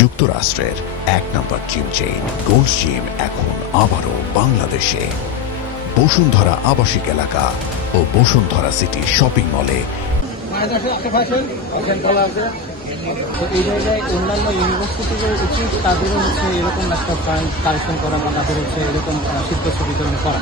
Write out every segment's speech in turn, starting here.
যুক্তরাষ্ট্রের ১ নম্বর gym chain gold gym এখন আবারও বাংলাদেশে। বসুন্ধরা আবাসিক এলাকা ও বসুন্ধরা সিটি শপিং মলে। এই জায়গায় অন্যান্য ইউনিভার্সিটির উচিত তাদেরও এরকম একটা ফান্ড কালেকশন করা বা তাদের এরকম শীতবস্ত্র বিতরণ করা।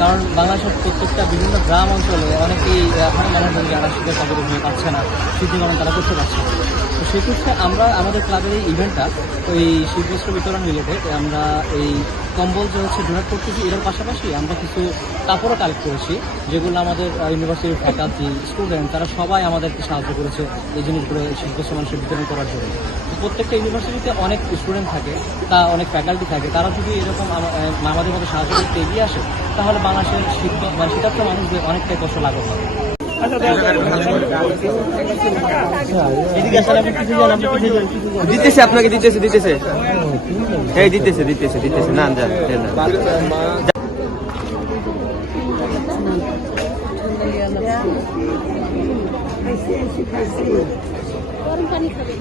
কারণ বাংলাদেশের প্রত্যেকটা বিভিন্ন গ্রাম অঞ্চলে অনেকেই এখনো মানুষ যারা শীতের কাপড় পাচ্ছে না, শীতীকরণ তারা করতে পারছে না। তো সেক্ষেত্রে আমরা আমাদের ক্লাবের এই ইভেন্টটা ওই শীতবস্ত্র বিতরণ রিলেটেড আমরা এই কম্বল যে ডোনেট করতেছি, এটার পাশাপাশি আমরা কিছু কাপড়ও কালেক্ট করেছি, যেগুলো আমাদের ইউনিভার্সিটির ফ্যাকাল্টি স্টুডেন্ট তারা সবাই আমাদেরকে সাহায্য করেছে এই জিনিসগুলো শীতবস্ত্র মানুষের বিতরণ করার জন্য। প্রত্যেকটা ইউনিভার্সিটিতে অনেক স্টুডেন্ট থাকে, তা অনেক ফ্যাকাল্টি থাকে, তারা যদি এরকম আমাদের মধ্যে সাহায্য করতে এগিয়ে আসে তাহলে বাংলাদেশের শীতার্থ মানুষদের অনেকটাই কষ্ট লাঘব হবে। দিতেছে আপনাকে, দিতেছে এই দিতেছে না যান গরম পানি খাবে।